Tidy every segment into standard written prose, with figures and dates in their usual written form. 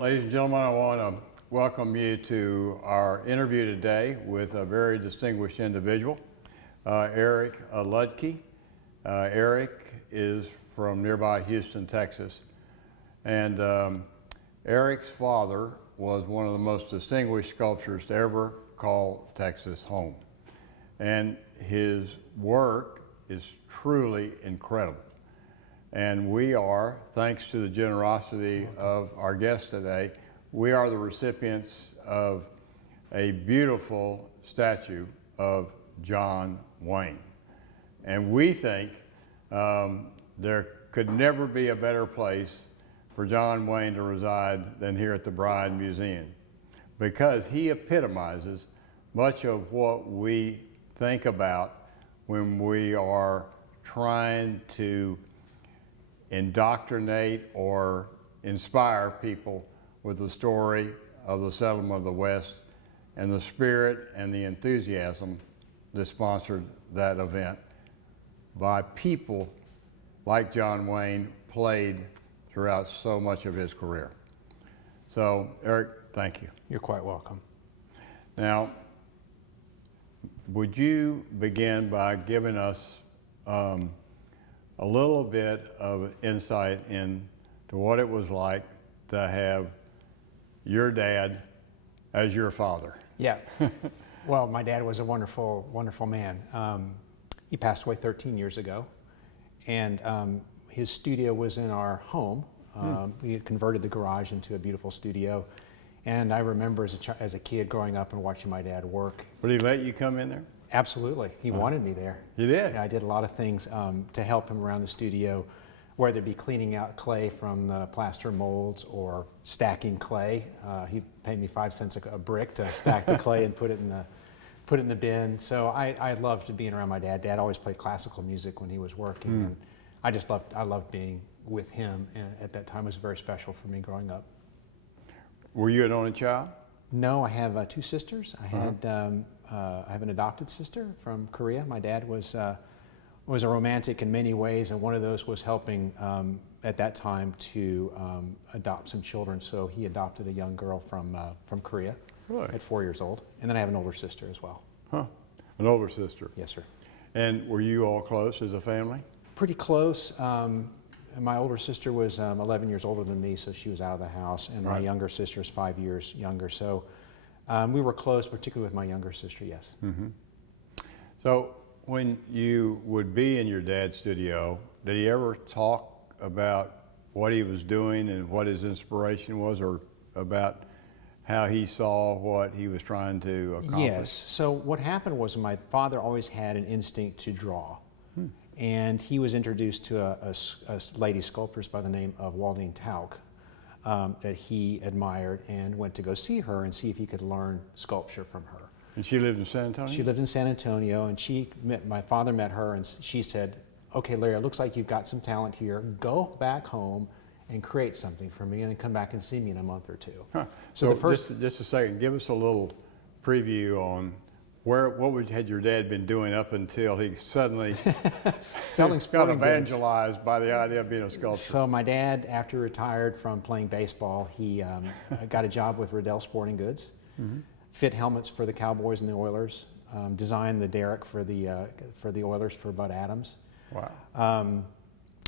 ladies and gentlemen, I want to welcome you to our interview today with a very distinguished individual, Eric Ludtke. Eric is from nearby Houston, Texas. And Eric's father was one of the most distinguished sculptors to ever call Texas home. And his work is truly incredible. And we are, thanks to the generosity of our guest today, we are the recipients of a beautiful statue of John Wayne. And we think there could never be a better place for John Wayne to reside than here at the Bride Museum, because he epitomizes much of what we think about when we are trying to indoctrinate or inspire people with the story of the settlement of the West and the spirit and the enthusiasm that sponsored that event by people like John Wayne played throughout so much of his career. So, Eric, thank you. You're quite welcome. Now, would you begin by giving us a little bit of insight into what it was like to have your dad as your father? Yeah. Well, my dad was a wonderful, wonderful man. He passed away 13 years ago, and his studio was in our home. We had converted the garage into a beautiful studio, and I remember as a kid growing up and watching my dad work. Would he let you come in there? Absolutely. He wanted me there. He did? Yeah, I did a lot of things to help him around the studio, whether it be cleaning out clay from the plaster molds or stacking clay. He paid me 5 cents a brick to stack the clay and put it in the bin. So I loved being around my dad. Dad always played classical music when he was working, and I loved being with him. And at that time, it was very special for me growing up. Were you an only child? No, I have 2 sisters. I have an adopted sister from Korea. My dad was a romantic in many ways, and one of those was helping at that time to adopt some children. So he adopted a young girl from Korea at 4 years old, and then I have an older sister as well. Huh? An older sister? Yes, sir. And were you all close as a family? Pretty close. My older sister was 11 years older than me, so she was out of the house, and my younger sister is 5 years younger. So we were close, particularly with my younger sister, yes. Mm-hmm. So when you would be in your dad's studio, did he ever talk about what he was doing and what his inspiration was, or about how he saw what he was trying to accomplish? Yes. So what happened was my father always had an instinct to draw. And he was introduced to a lady sculptress by the name of Waldine Tauk that he admired, and went to go see her and see if he could learn sculpture from her. And she lived in San Antonio? She lived in San Antonio, and my father met her, and she said, "Okay, Larry, it looks like you've got some talent here. Go back home and create something for me, and then come back and see me in a month or two." Huh. So the first, just a second, give us a little preview on had your dad been doing up until he suddenly got evangelized by the idea of being a sculptor? So my dad, after he retired from playing baseball, he got a job with Riddell Sporting Goods, fit helmets for the Cowboys and the Oilers, designed the derrick for the Oilers for Bud Adams. Wow.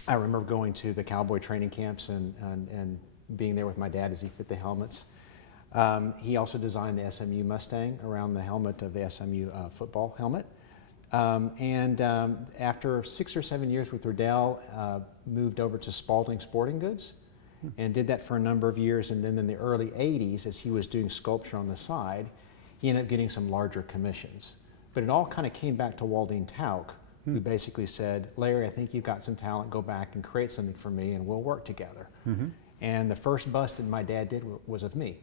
I remember going to the Cowboy training camps and being there with my dad as he fit the helmets. He also designed the SMU Mustang around the helmet of the SMU football helmet. After 6 or 7 years with Riddell, moved over to Spalding Sporting Goods and did that for a number of years. And then in the early 80s, as he was doing sculpture on the side, he ended up getting some larger commissions. But it all kind of came back to Waldine Tauk, who basically said, "Larry, I think you've got some talent. Go back and create something for me, and we'll work together." And the first bust that my dad did was of me.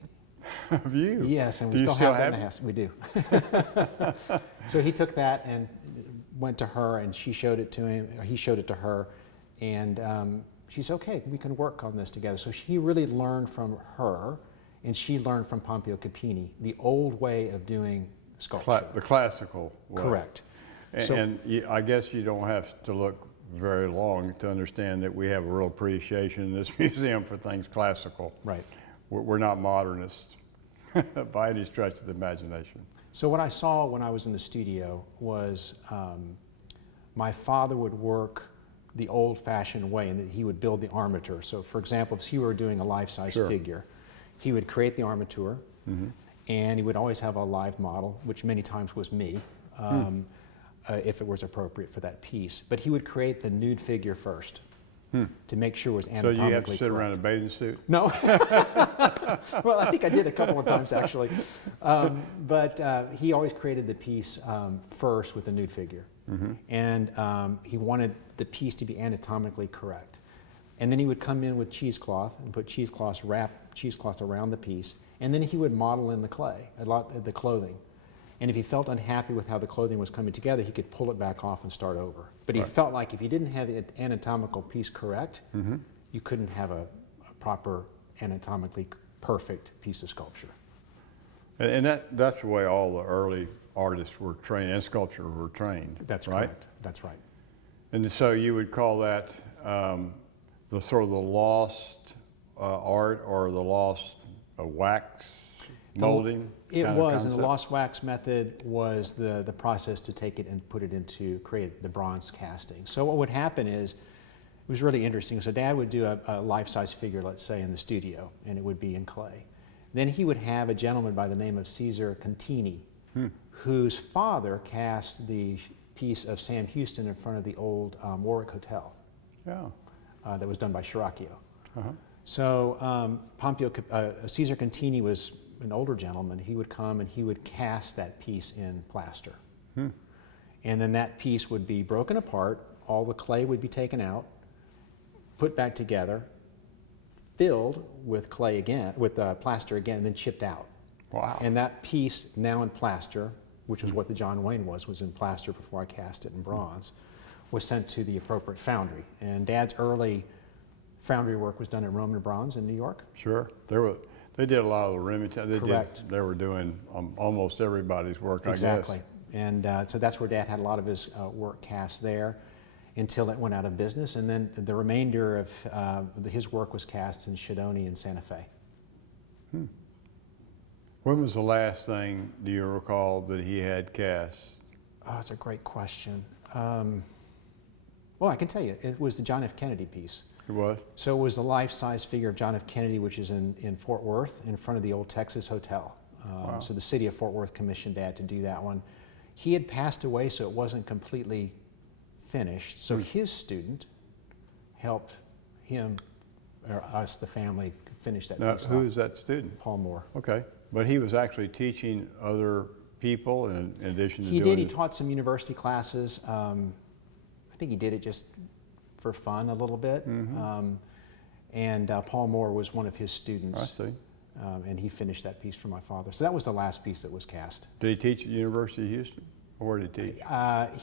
Of you? Yes, and we still have that in the house. We do. So he took that and went to her, and she showed it to him, or he showed it to her, and she said, "Okay, we can work on this together." So he really learned from her, and she learned from Pompeo Capini, the old way of doing sculpture. The classical way. Correct. And I guess you don't have to look very long to understand that we have a real appreciation in this museum for things classical. Right. we're not modernists by any stretch of the imagination. So what I saw when I was in the studio was my father would work the old-fashioned way, and that he would build the armature. So for example, if he were doing a life-size Sure. figure, he would create the armature, and he would always have a live model, which many times was me, if it was appropriate for that piece. But he would create the nude figure first to make sure it was So anatomically you have to sit correct. around in a bathing suit? No. Well, I think I did a couple of times actually. But he always created the piece first with the nude figure. And he wanted the piece to be anatomically correct. And then he would come in with cheesecloth and put wrap cheesecloth around the piece. And then he would model in the clay, the clothing. And if he felt unhappy with how the clothing was coming together, he could pull it back off and start over. But he felt like if you didn't have the anatomical piece correct, you couldn't have a proper anatomically perfect piece of sculpture. And that's the way all the early artists were trained and sculptors were trained. That's right? correct. That's right. And so you would call that the sort of the lost art or the lost wax molding? It kind of was, and the concept? lost wax method was the process to take it and put it into, create the bronze casting. So what would happen is, it was really interesting. So Dad would do a life-size figure, let's say, in the studio, and it would be in clay. Then he would have a gentleman by the name of Caesar Contini, whose father cast the piece of Sam Houston in front of the old Warwick Hotel. Yeah. That was done by Scirocchio. So Caesar Contini was an older gentleman. He would come and he would cast that piece in plaster. And then that piece would be broken apart, all the clay would be taken out, put back together, filled with clay again, with plaster again, and then chipped out. Wow. And that piece, now in plaster, which is what the John Wayne was in plaster before I cast it in bronze, was sent to the appropriate foundry. And Dad's early foundry work was done at Roman bronze in New York. Sure. They did a lot of the Remington. Correct. They were doing almost everybody's work, I guess. Exactly. And so that's where Dad had a lot of his work cast there until it went out of business. And then the remainder of his work was cast in Shadoni and Santa Fe. When was the last thing, do you recall, that he had cast? Oh, that's a great question. Well, I can tell you, it was the John F. Kennedy piece. It was? So it was a life-size figure of John F. Kennedy, which is in Fort Worth, in front of the old Texas Hotel. Wow. So the city of Fort Worth commissioned Dad to do that one. He had passed away, so it wasn't completely finished. So his student helped him, or us, the family, finish that Now, piece who off. is that student? Paul Moore. Okay. But he was actually teaching other people in addition to He doing did. He it? taught some university classes. I think he did it just for fun a little bit. And Paul Moore was one of his students. I see. And he finished that piece for my father. So that was the last piece that was cast. Did he teach at University of Houston? Or where did he teach?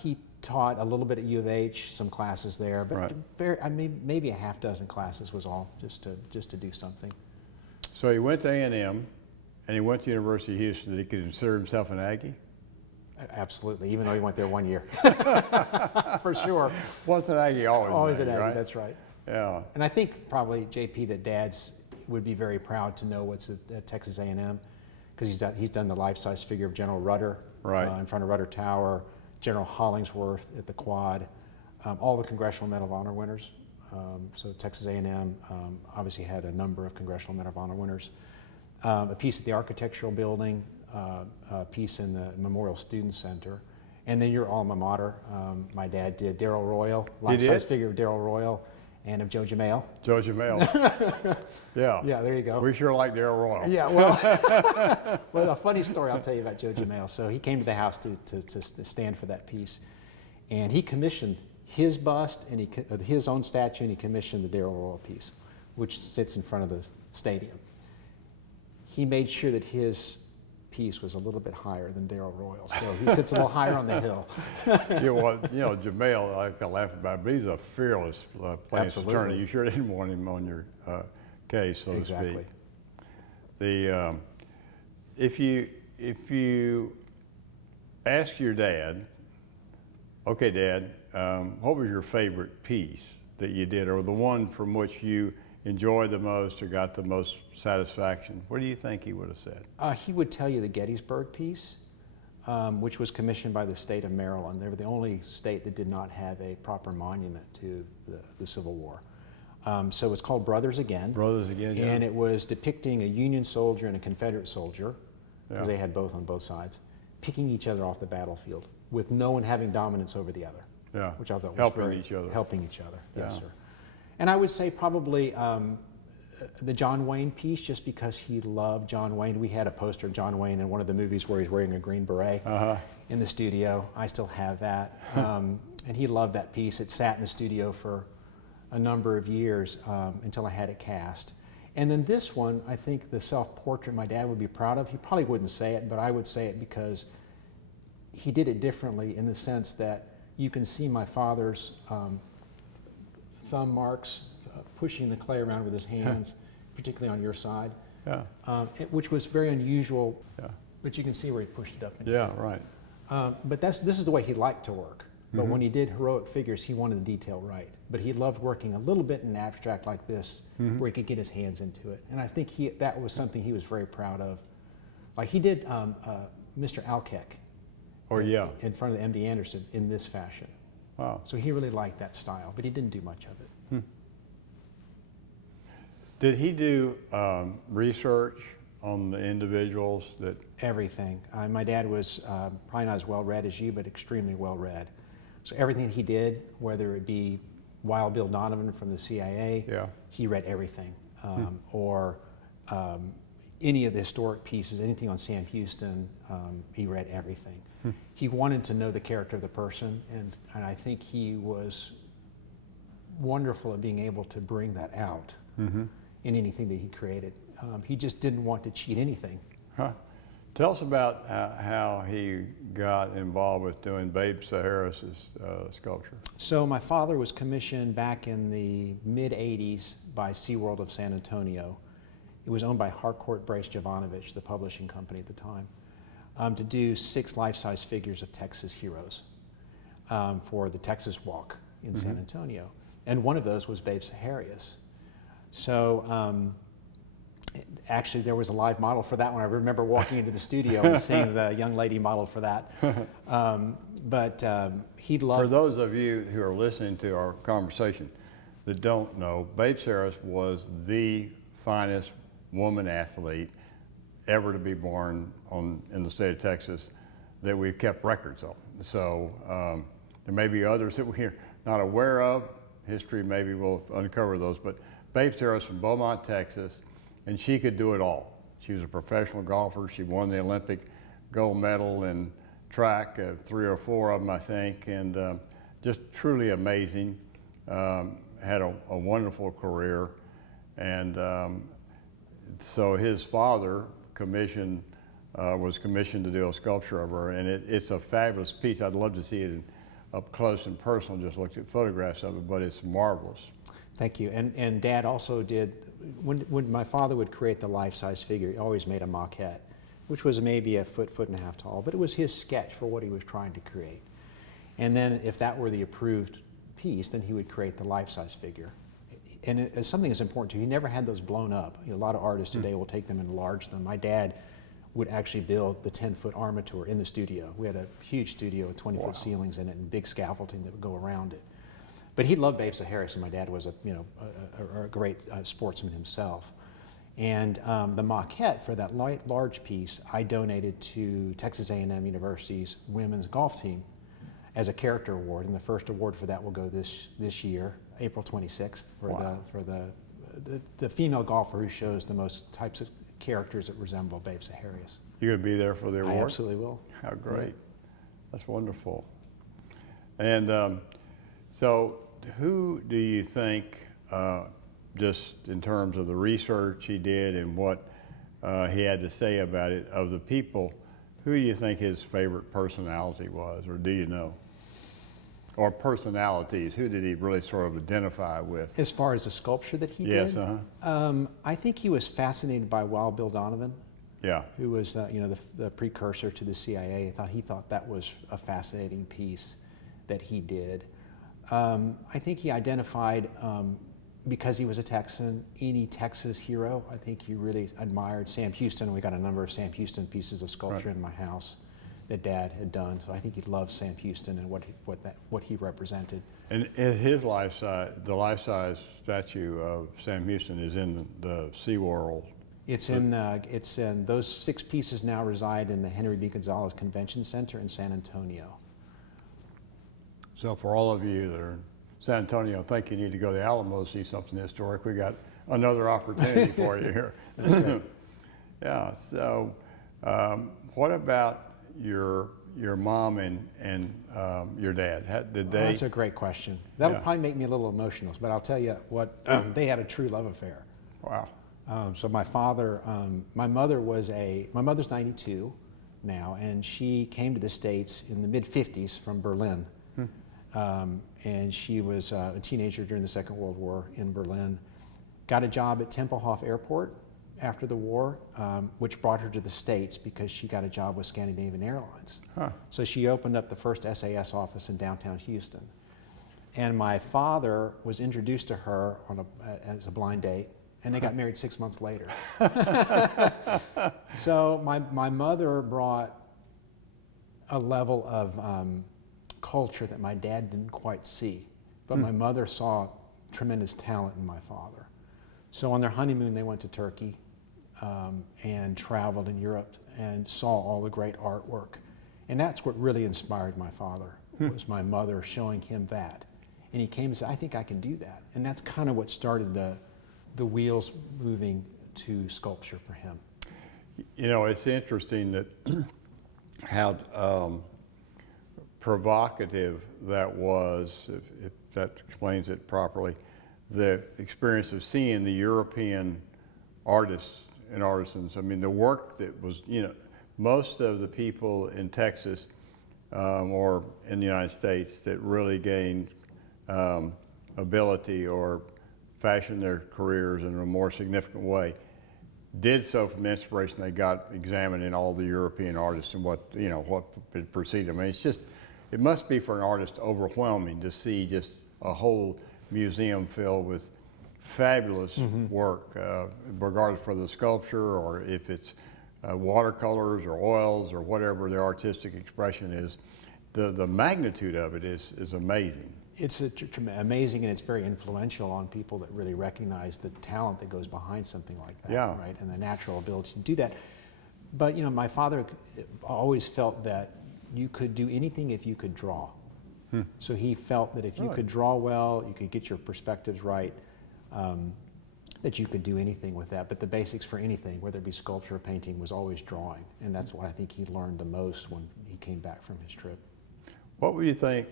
He taught a little bit at U of H, some classes there, but Right. maybe a half dozen classes was all, just to do something. So he went to A&M, and he went to University of Houston. Did he consider himself an Aggie? Absolutely, even though he went there 1 year. For sure. Once an Aggie, always, Always an an Aggie, Aggie, right? that's right. Yeah. And I think probably, JP, that Dad's would be very proud to know what's at Texas A&M, because he's done the life-size figure of General Rudder in front of Rudder Tower, General Hollingsworth at the Quad, all the Congressional Medal of Honor winners. So Texas A&M obviously had a number of Congressional Medal of Honor winners. A piece at the Architectural Building, a piece in the Memorial Student Center, and then your alma mater. My dad did Darrell Royal, life-size figure of Darrell Royal, and of Joe Jamail. Joe Jamail. Yeah. Yeah, there you go. We sure like Darrell Royal. Yeah, well, well, a funny story I'll tell you about Joe Jamail. So he came to the house to stand for that piece, and he commissioned his bust and his own statue, and he commissioned the Darrell Royal piece, which sits in front of the stadium. He made sure that his piece was a little bit higher than Darrell Royal, so he sits a little higher on the hill. Jamail, I can laugh about it, but he's a fearless plaintiff's attorney. You sure didn't want him on your case, so to speak. If you ask your dad, okay, Dad, what was your favorite piece that you did, or the one from which you enjoyed the most or got the most satisfaction, what do you think he would have said? He would tell you the Gettysburg piece, which was commissioned by the state of Maryland. They were the only state that did not have a proper monument to the Civil War. So it's called Brothers Again. Brothers Again, yeah. And it was depicting a Union soldier and a Confederate soldier, because Yeah. they had both on both sides, picking each other off the battlefield with no one having dominance over the other. Yeah. Which I thought was Helping very, each other. helping each other. Yes, Yeah. sir. And I would say probably the John Wayne piece, just because he loved John Wayne. We had a poster of John Wayne in one of the movies where he's wearing a green beret in the studio. I still have that. And he loved that piece. It sat in the studio for a number of years until I had it cast. And then this one, I think the self-portrait my dad would be proud of. He probably wouldn't say it, but I would say it because he did it differently in the sense that you can see my father's thumb marks pushing the clay around with his hands, particularly on your side, Yeah. which was very unusual, Yeah. but you can see where he pushed it up. Yeah, right. But this is the way he liked to work. But when he did heroic figures, he wanted the detail right. But he loved working a little bit in abstract like this, where he could get his hands into it. And I think that was something he was very proud of. Like he did Mr. Alkek Or yeah. in front of the MD Anderson in this fashion. Wow. So he really liked that style, but he didn't do much of it. Did he do research on the individuals that? Everything. My dad was probably not as well read as you, but extremely well read. So everything he did, whether it be Wild Bill Donovan from the CIA, Yeah. he read everything. Or any of the historic pieces, anything on Sam Houston, he read everything. He wanted to know the character of the person, and I think he was wonderful at being able to bring that out in anything that he created. He just didn't want to cheat anything. Huh. Tell us about how he got involved with doing Babe Saharis's sculpture. So my father was commissioned back in the mid-'80s by SeaWorld of San Antonio. It was owned by Harcourt Brace Jovanovich, the publishing company at the time, to do 6 life-size figures of Texas heroes for the Texas Walk in San Antonio. And one of those was Babe Saharias. So actually there was a live model for that one. I remember walking into the studio and seeing the young lady model for that. But he loved... For those of you who are listening to our conversation that don't know, Babe Saharis was the finest woman athlete ever to be born in the state of Texas that we've kept records of. So there may be others that we're not aware of. History maybe will uncover those, but Babe Saharis from Beaumont, Texas, and she could do it all. She was a professional golfer. She won the Olympic gold medal in track, 3 or 4 of them, I think, and just truly amazing. Had a wonderful career, and so his father was commissioned to do a sculpture of her, and it's a fabulous piece. I'd love to see it up close and personal, just looked at photographs of it, but it's marvelous. Thank you. And Dad also did, when my father would create the life-size figure, he always made a maquette, which was maybe a foot and a half tall, but it was his sketch for what he was trying to create. And then if that were the approved piece, then he would create the life-size figure. And something that's important too, he never had those blown up. A lot of artists today will take them and enlarge them. My dad would actually build the 10-foot armature in the studio. We had a huge studio with 20-foot ceilings in it and big scaffolding that would go around it. But he loved Babe Saharis, and my dad was a great sportsman himself. And the maquette for that large piece, I donated to Texas A&M University's women's golf team as a character award, and the first award for that will go this year, April 26th, for the female golfer who shows the most types of characters that resemble Babe Saharis. You're going to be there for the award? I absolutely will. How great. Yeah. That's wonderful. And so who do you think, just in terms of the research he did and what he had to say about it, of the people, who do you think his favorite personality was, or do you know? Or personalities, who did he really sort of identify with? As far as the sculpture that he Yes, did? I think he was fascinated by Wild Bill Donovan. Yeah. Who was the precursor to the CIA. He thought that was a fascinating piece that he did. I think he identified because he was a Texan, any Texas hero, I think he really admired. Sam Houston, we got a number of Sam Houston pieces of sculpture in my house that Dad had done. So I think he loved Sam Houston and what he represented. And his the life-size statue of Sam Houston is in the SeaWorld. It's in those 6 pieces now reside in the Henry B. Gonzalez Convention Center in San Antonio. So for all of you that are in San Antonio, think you need to go to the Alamo to see something historic, we got another opportunity for you here. That's great. Yeah. So, what about your mom and your dad? Did they? That's a great question. That'll Yeah. probably make me a little emotional, but I'll tell you what, they had a true love affair. Wow. So my father, my mother's 92 now, and she came to the States in the mid-50s from Berlin. And she was a teenager during the Second World War in Berlin. Got a job at Tempelhof Airport after the war, which brought her to the States because she got a job with Scandinavian Airlines. Huh. So she opened up the first SAS office in downtown Houston. And my father was introduced to her as a blind date, and they got married 6 months later. So my mother brought a level of culture that my dad didn't quite see, but my mother saw tremendous talent in my father. So on their honeymoon, they went to Turkey and traveled in Europe and saw all the great artwork. And that's what really inspired my father, was my mother showing him that. And he came and said, I think I can do that. And that's kind of what started the wheels moving to sculpture for him. You know, it's interesting that how provocative that was, if that explains it properly, the experience of seeing the European artists and artisans. I mean, the work that was, most of the people in Texas or in the United States that really gained ability or fashioned their careers in a more significant way did so from the inspiration they got examining all the European artists and what preceded them. I mean, it must be for an artist overwhelming to see just a whole museum filled with fabulous work, regardless for the sculpture or if it's watercolors or oils or whatever the artistic expression is. The magnitude of it is amazing. It's amazing, and it's very influential on people that really recognize the talent that goes behind something like that, right? And the natural ability to do that. But my father always felt that you could do anything if you could draw. So he felt that if you could draw well, you could get your perspectives right, that you could do anything with that. But the basics for anything, whether it be sculpture or painting, was always drawing. And that's what I think he learned the most when he came back from his trip. What would you think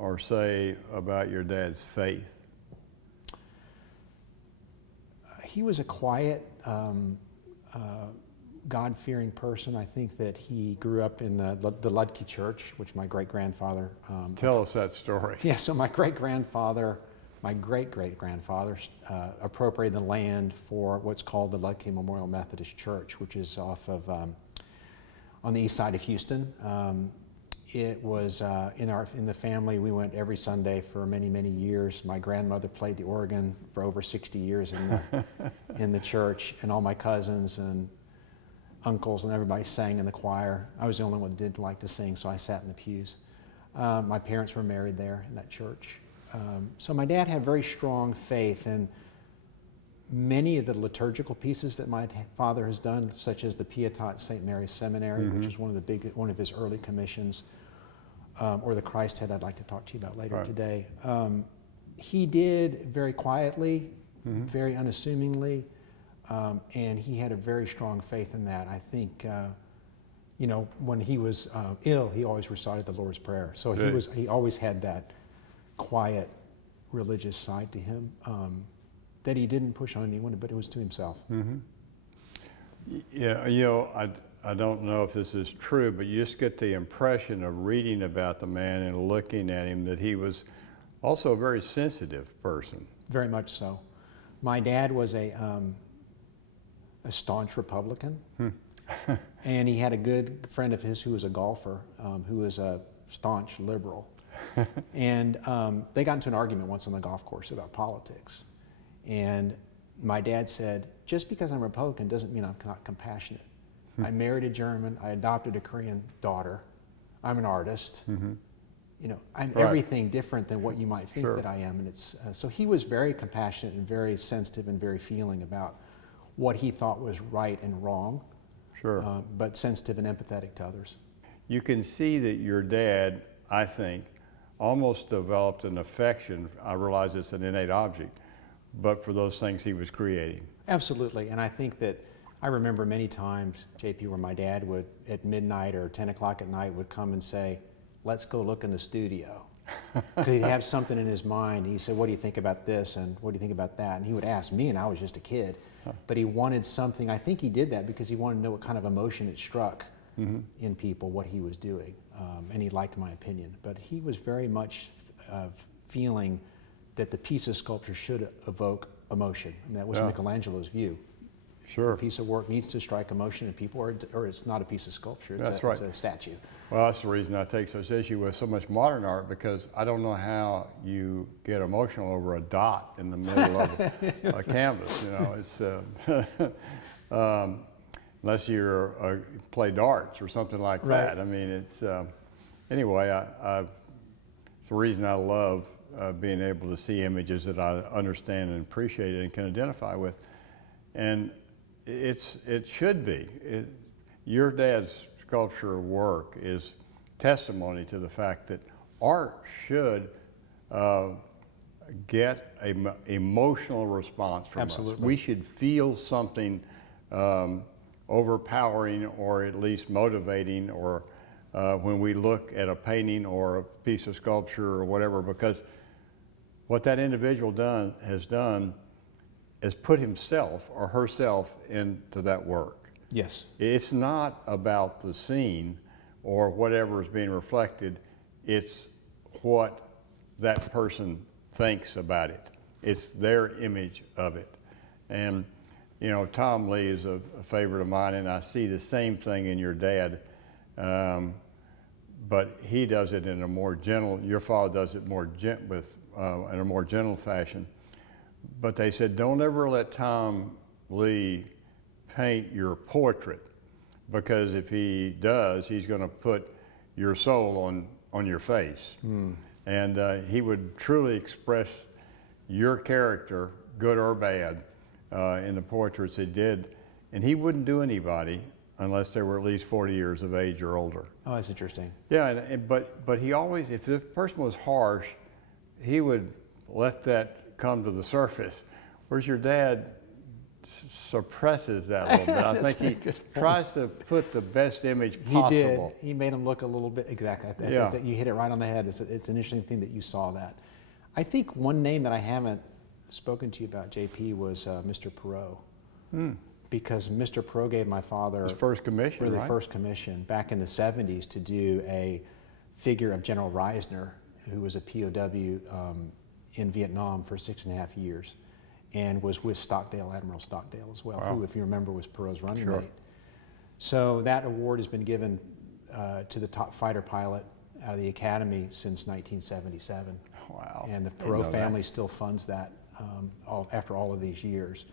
or say about your dad's faith? He was a quiet, God-fearing person. I think that he grew up in the Ludtke Church, which my great-grandfather... Tell us that story. Yeah, so my great-great-grandfather appropriated the land for what's called the Ludtke Memorial Methodist Church, which is off of, on the east side of Houston. It was in the family. We went every Sunday for many, many years. My grandmother played the organ for over 60 years in the church, and all my cousins and uncles and everybody sang in the choir. I was the only one that didn't like to sing, so I sat in the pews. My parents were married there in that church. So my dad had very strong faith, and many of the liturgical pieces that my father has done, such as the Pietà at St. Mary's Seminary, which is one of his early commissions, or the Christ Head I'd like to talk to you about later today. He did very quietly, very unassumingly, and he had a very strong faith in that. I think, when he was ill, he always recited the Lord's Prayer. So he always had that quiet religious side to him that he didn't push on anyone, but it was to himself. Yeah, I don't know if this is true, but you just get the impression of reading about the man and looking at him that he was also a very sensitive person. Very much so. My dad was a staunch Republican, and he had a good friend of his who was a golfer, who was a staunch liberal. And they got into an argument once on the golf course about politics. And my dad said, just because I'm Republican doesn't mean I'm not compassionate. I married a German, I adopted a Korean daughter, I'm an artist. You know, I'm Right. everything different than what you might think Sure. that I am. And it's, so he was very compassionate and very sensitive and very feeling about what he thought was right and wrong, Sure. but sensitive and empathetic to others. You can see that your dad, I think, almost developed an affection, I realize it's an innate object, but for those things he was creating. Absolutely, and I think that I remember many times, JP, where my dad would, at midnight or 10 o'clock at night, would come and say, let's go look in the studio. Because he'd have something in his mind. He said, what do you think about this, and what do you think about that? And he would ask me, and I was just a kid. But he wanted something. I think he did that because he wanted to know what kind of emotion it struck in people, what he was doing. And he liked my opinion. But he was very much feeling that the piece of sculpture should evoke emotion. And that was Yeah. Michelangelo's view. Sure. A piece of work needs to strike emotion in people, or it's not a piece of sculpture, it's, That's a, right. it's a statue. Well, that's the reason I take such issue with so much modern art, because I don't know how you get emotional over a dot in the middle of a canvas. You know, it's unless you're play darts or something like Right. that. I mean, it's anyway. It's the reason I love being able to see images that I understand and appreciate and can identify with, and it should be. Your dad's sculpture work is testimony to the fact that art should get an emotional response from us. Absolutely. We should feel something overpowering or at least motivating, or when we look at a painting or a piece of sculpture or whatever, because what that individual has done is put himself or herself into that work. Yes. It's not about the scene or whatever is being reflected, it's what that person thinks about it. It's their image of it. And you know, Tom Lee is a favorite of mine, and I see the same thing in your dad, but he does it in a more gentle, your father does it more in a more gentle fashion. But they said, don't ever let Tom Lee paint your portrait, because if he does, he's going to put your soul on your face. And he would truly express your character, good or bad, in the portraits he did. And he wouldn't do anybody unless they were at least 40 years of age or older. Oh, that's interesting. Yeah, but he always, if the person was harsh, he would let that come to the surface. Whereas your dad suppresses that a little bit. I think he tries to put the best image possible. He did. He made him look a little bit, exactly. I Yeah. think that you hit it right on the head. It's an interesting thing that you saw that. I think one name that I haven't spoken to you about, JP, was Mr. Perot. Because Mr. Perot gave my father His first commission, really right? first commission back in the 70s to do a figure of General Reisner, who was a POW in Vietnam for 6.5 years, and was with Stockdale, Admiral Stockdale as well, Wow. who, if you remember, was Perot's running Sure. mate. So that award has been given to the top fighter pilot out of the Academy since 1977. Wow. And the Didn't know Perot that. family still funds that after all of these years.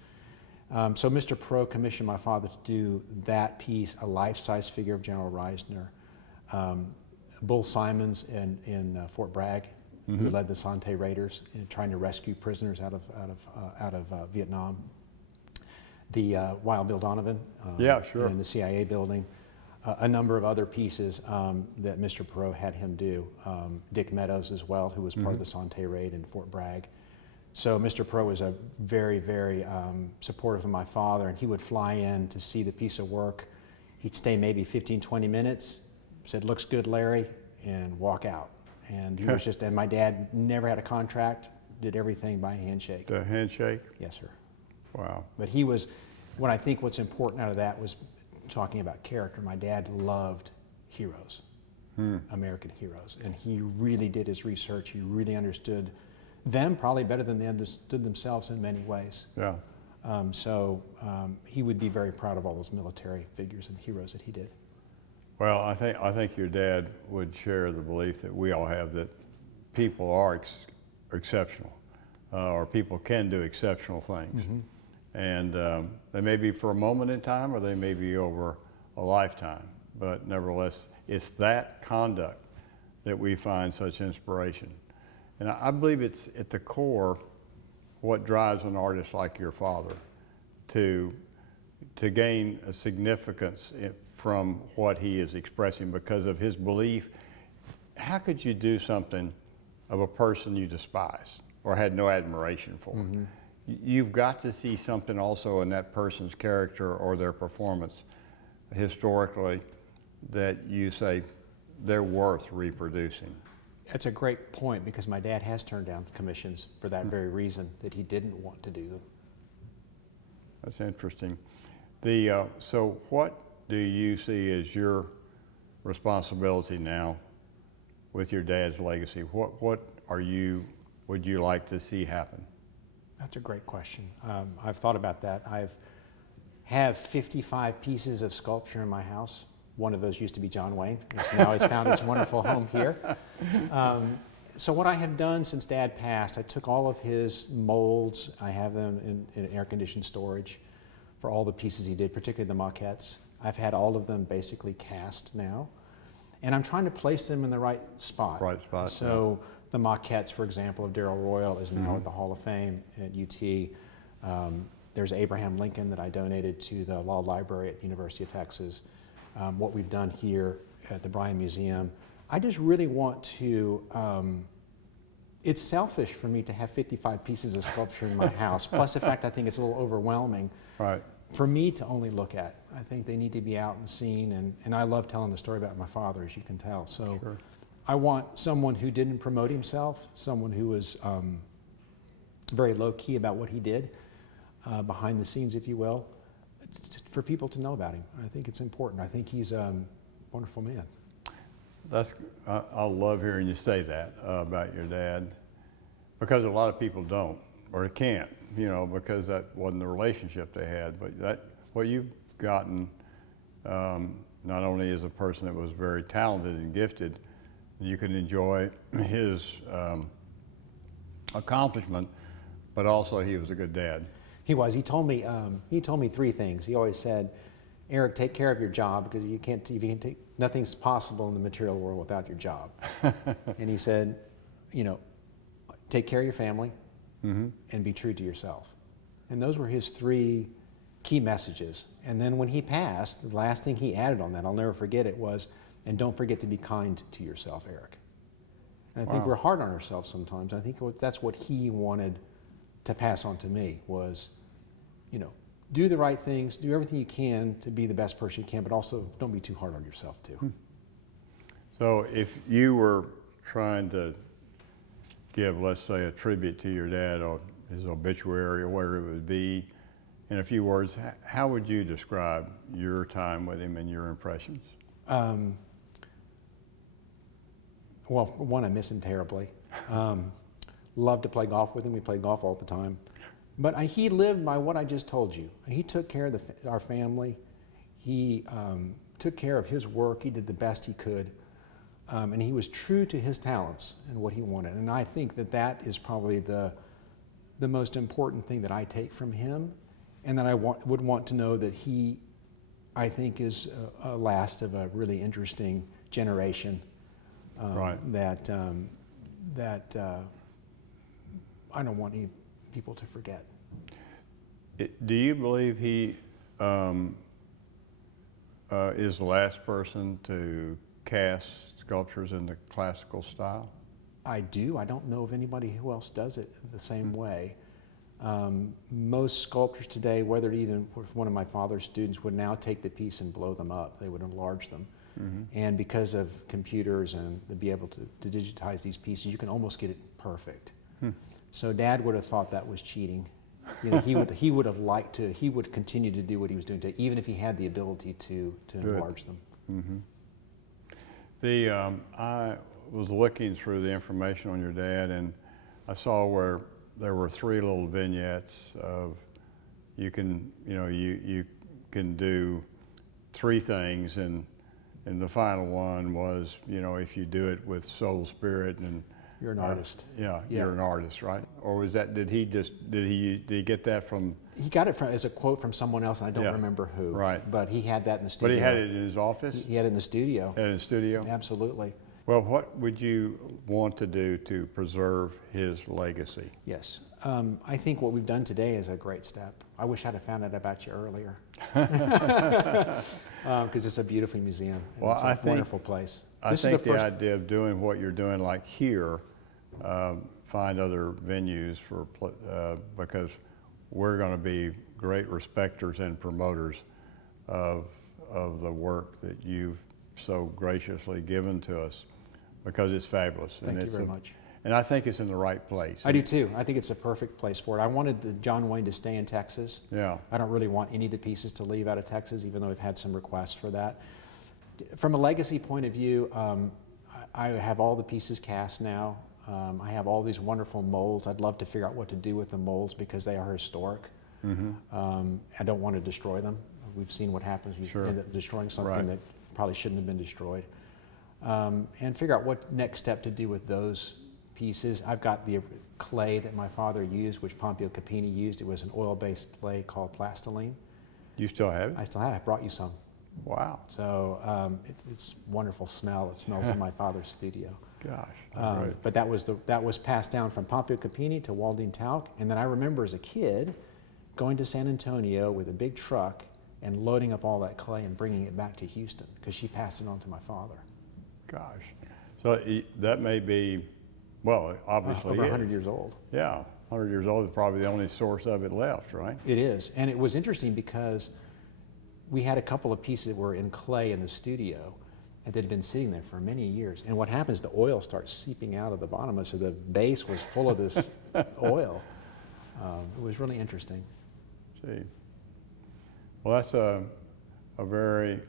So Mr. Perot commissioned my father to do that piece, a life-size figure of General Reisner. Bull Simons in Fort Bragg, who led the Sante Raiders in trying to rescue prisoners out of Vietnam. The Wild Bill Donovan Yeah, sure. in the CIA building. A number of other pieces that Mr. Perot had him do. Dick Meadows as well, who was part of the Sante Raid in Fort Bragg. So Mr. Perot was a very, very supportive of my father, and he would fly in to see the piece of work. He'd stay maybe 15, 20 minutes, said, "Looks good, Larry," and walk out. And he was just, and my dad never had a contract, did everything by handshake. The handshake? Yes, sir. Wow. But he was, what I think what's important out of that was talking about character. My dad loved heroes, American heroes, and he really did his research. He really understood them probably better than they understood themselves in many ways. Yeah. So he would be very proud of all those military figures and heroes that he did. Well, I think your dad would share the belief that we all have, that people are exceptional. or people can do exceptional things. And they may be for a moment in time, or they may be over a lifetime. But nevertheless, it's that conduct that we find such inspiration. And I believe it's at the core what drives an artist like your father to gain a significance from what he is expressing because of his belief. How could you do something of a person you despise or had no admiration for? You've got to see something also in that person's character or their performance historically that you say they're worth reproducing. That's a great point, because my dad has turned down commissions for that very reason, that he didn't want to do them. That's interesting. So what do you see as your responsibility now with your dad's legacy? What would you like to see happen? That's a great question. I've thought about that. I have 55 pieces of sculpture in my house. One of those used to be John Wayne, which now has found its wonderful home here. So what I have done since Dad passed, I took all of his molds. I have them in air-conditioned storage for all the pieces he did, particularly the maquettes. I've had all of them basically cast now. And I'm trying to place them in the right spot. Right spot. So the maquettes, for example, of Darrell Royal is now at the Hall of Fame at UT. There's Abraham Lincoln that I donated to the Law Library at the University of Texas. What we've done here at the Bryan Museum. I just really want to, it's selfish for me to have 55 pieces of sculpture in my house, plus the fact I think it's a little overwhelming for me to only look at. I think they need to be out and seen, and I love telling the story about my father, as you can tell. So I want someone who didn't promote himself, someone who was very low-key about what he did, behind the scenes, if you will, for people to know about him. I think it's important. I think he's a wonderful man. I love hearing you say that about your dad, because a lot of people don't or can't, because that wasn't the relationship they had. But what you've gotten, not only as a person that was very talented and gifted, you can enjoy his accomplishment, but also he was a good dad. He was. He told me three things. He always said, "Eric, take care of your job, because nothing's possible in the material world without your job." And he said, take care of your family and be true to yourself. And those were his three key messages. And then when he passed, the last thing he added on that, I'll never forget it, was, "And don't forget to be kind to yourself, Eric." And I think we're hard on ourselves sometimes. I think that's what he wanted to pass on to me was, do the right things, do everything you can to be the best person you can, but also don't be too hard on yourself too. So if you were trying to give, let's say, a tribute to your dad or his obituary or whatever it would be, in a few words, how would you describe your time with him and your impressions? Well, for one, I miss him terribly. Love to play golf with him. We played golf all the time. But he lived by what I just told you. He took care of our family. He took care of his work. He did the best he could. And he was true to his talents and what he wanted. And I think that is probably the most important thing that I take from him, and that I would want to know that he, I think, is a last of a really interesting generation that I don't want any people to forget. Do you believe he is the last person to cast sculptures in the classical style? I do. I don't know of anybody who else does it the same way. Most sculptors today, whether even one of my father's students, would now take the piece and blow them up. They would enlarge them. And because of computers and to be able to digitize these pieces, you can almost get it perfect. So Dad would have thought that was cheating. He would have liked to. He would continue to do what he was doing, even if he had the ability to enlarge them. I was looking through the information on your dad, and I saw where there were 3 little vignettes of you can do 3 things, and the final one was if you do it with soul, spirit, and You're an artist. Yeah, Yeah. you're an artist, right? Or was that, did he get that from? He got it as a quote from someone else, and I don't Yeah. remember who. Right. But he had that in the But studio. he had it in his office? He had it in the studio. Had it in the studio? Absolutely. Well, what would you want to do to preserve his legacy? Yes. I think what we've done today is a great step. I wish I'd have found out about you earlier. Because it's a beautiful museum. And Well, it's I a think- wonderful place. I This is think the first- idea of doing what you're doing, like here, find other venues for because we're going to be great respecters and promoters of the work that you've so graciously given to us, because it's fabulous. Thank you very much. And I think it's in the right place. I do too. I think it's a perfect place for it. I wanted the John Wayne to stay in Texas. Yeah. I don't really want any of the pieces to leave out of Texas, even though we've had some requests for that. From a legacy point of view, I have all the pieces cast now. I have all these wonderful molds. I'd love to figure out what to do with the molds because they are historic. I don't want to destroy them. We've seen what happens. You Sure. end up destroying something Right. that probably shouldn't have been destroyed. And figure out what next step to do with those pieces. I've got the clay that my father used, which Pompeo Capini used. It was an oil-based clay called plastiline. You still have it? I still have it. I brought you some. Wow. So it's wonderful smell. It smells in my father's studio. Gosh. Great. But that was passed down from Pompeo Capini to Waldine Tauk. And then I remember as a kid going to San Antonio with a big truck and loading up all that clay and bringing it back to Houston because she passed it on to my father. Gosh. So that may be, well, obviously Over is. 100 years old. Yeah, 100 years old is probably the only source of it left, right? It is. And it was interesting because we had a couple of pieces that were in clay in the studio and that had been sitting there for many years. And what happens, the oil starts seeping out of the bottom of it, so the base was full of this oil. It was really interesting. See. Well, that's a very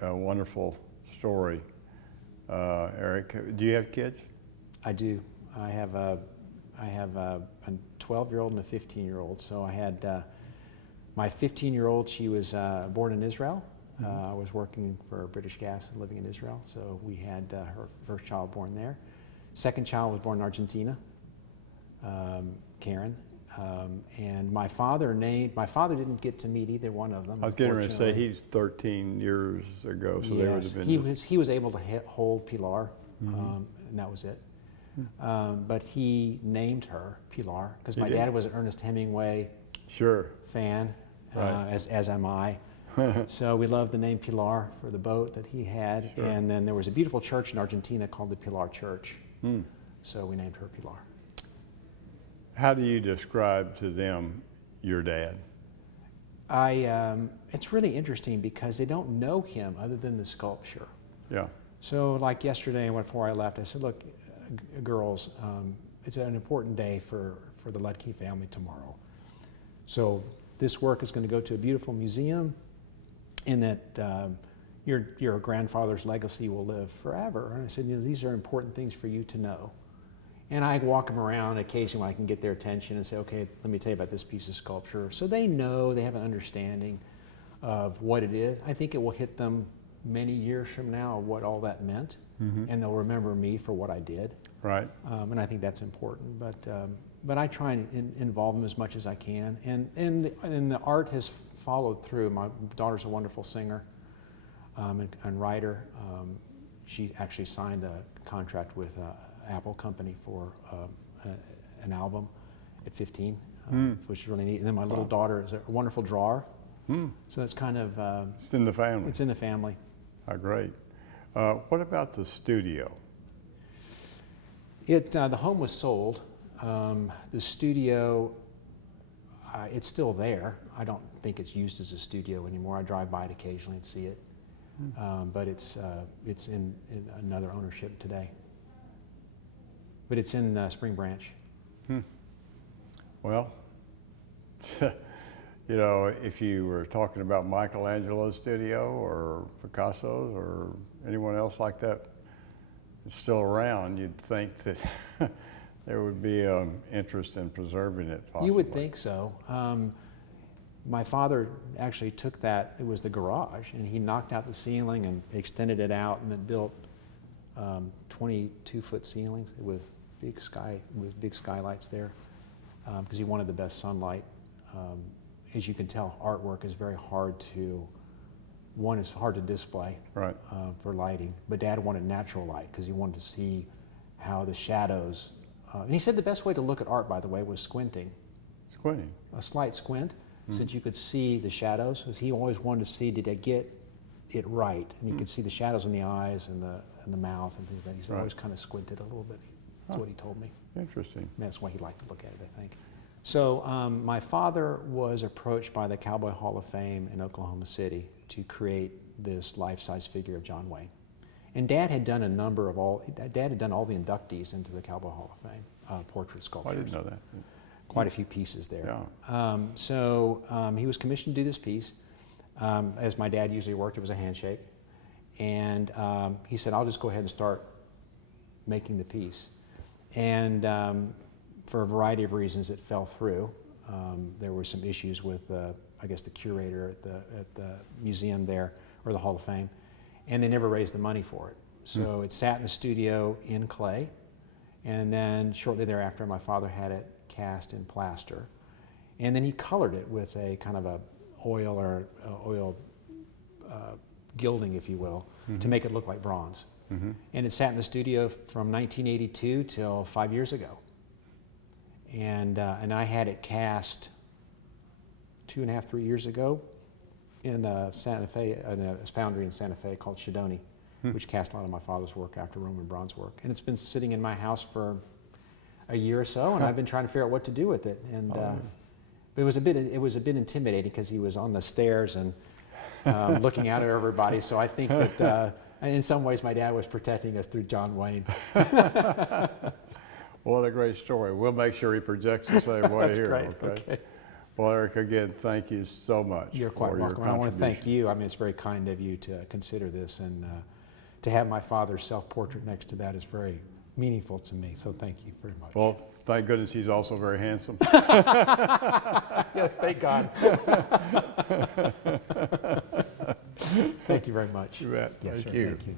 wonderful story, Eric. Do you have kids? I do. I have a 12-year-old and a 15-year-old. So I had my 15-year-old, she was born in Israel. I was working for British Gas and living in Israel. So we had her first child born there. Second child was born in Argentina, Karen. And my father didn't get to meet either one of them. I was getting ready to say unfortunately. he's 13 years ago, so they would Yes, have been. he was able to hold Pilar, and that was it. But he named her Pilar because He my did? dad was an Ernest Hemingway Sure. fan, Right. as am I. So we loved the name Pilar for the boat that he had, Sure. and then there was a beautiful church in Argentina called the Pilar Church. So we named her Pilar. How do you describe to them your dad? It's really interesting because they don't know him other than the sculpture. Yeah. So like yesterday before I left, I said, look, girls, it's an important day for the Ludtke family tomorrow. So this work is going to go to a beautiful museum and that your grandfather's legacy will live forever. And I said, these are important things for you to know. And I walk them around occasionally when I can get their attention and say, okay, let me tell you about this piece of sculpture. So they know, they have an understanding of what it is. I think it will hit them many years from now of what all that meant, and they'll remember me for what I did. Right. And I think that's important. But I try and involve them as much as I can. And the art has followed through. My daughter's a wonderful singer and writer. She actually signed a contract with Apple company for an album at 15, which is really neat. And then my little daughter is a wonderful drawer. So it's kind of It's in the family. it's in the family. Oh, great. What about the studio? The home was sold. The studio, it's still there. I don't think it's used as a studio anymore. I drive by it occasionally and see it, but it's in another ownership today. But it's in Spring Branch. Well, you know, if you were talking about Michelangelo's studio or Picasso's or anyone else like that that's still around, you'd think that there would be interest in preserving it possibly. You would think so. My father actually took that, it was the garage, and he knocked out the ceiling and extended it out, and it built 22-foot ceilings with big sky with big skylights there, because he wanted the best sunlight. As you can tell, artwork is very hard to. One is hard to display Right. For lighting, but Dad wanted natural light because he wanted to see how the shadows. And he said the best way to look at art, by the way, was squinting. Squinting. A slight squint, since you could see the shadows. Because he always wanted to see, did I get it right? And you could see the shadows in the eyes and the mouth and things like that. He's always kind of squinted a little bit. That's what he told me. Interesting. And that's why he liked to look at it, I think. So my father was approached by the Cowboy Hall of Fame in Oklahoma City to create this life-size figure of John Wayne. And Dad had done all the inductees into the Cowboy Hall of Fame, portrait sculptures. I didn't know that. Quite a few pieces there. Yeah. So he was commissioned to do this piece. As my dad usually worked, it was a handshake. And he said, I'll just go ahead and start making the piece. And for a variety of reasons, it fell through. There were some issues with, I guess, the curator at the museum there, or the Hall of Fame, and they never raised the money for it. So it sat in the studio in clay, and then shortly thereafter, my father had it cast in plaster, and then he colored it with a kind of a oil gilding, if you will, to make it look like bronze. And it sat in the studio from 1982 till 5 years ago. And I had it cast 2.5, 3 years ago in Santa Fe, in a foundry in Santa Fe called Shidoni, which cast a lot of my father's work after Roman bronze work. And it's been sitting in my house for a year or so, and I've been trying to figure out what to do with it. And it was a bit intimidating because he was on the stairs and looking out at everybody. So I think that in some ways my dad was protecting us through John Wayne. What a great story. We'll make sure he projects the same way That's here. great. Okay. Well, Eric, again, thank you so much. You're quite for welcome. Your I want to thank contribution. you. I mean, it's very kind of you to consider this, and to have my father's self-portrait next to that is very meaningful to me. So thank you very much. Well, thank goodness he's also very handsome. Yeah, thank God. Thank you very much. You bet. Yes, Thank sir. you. Thank you.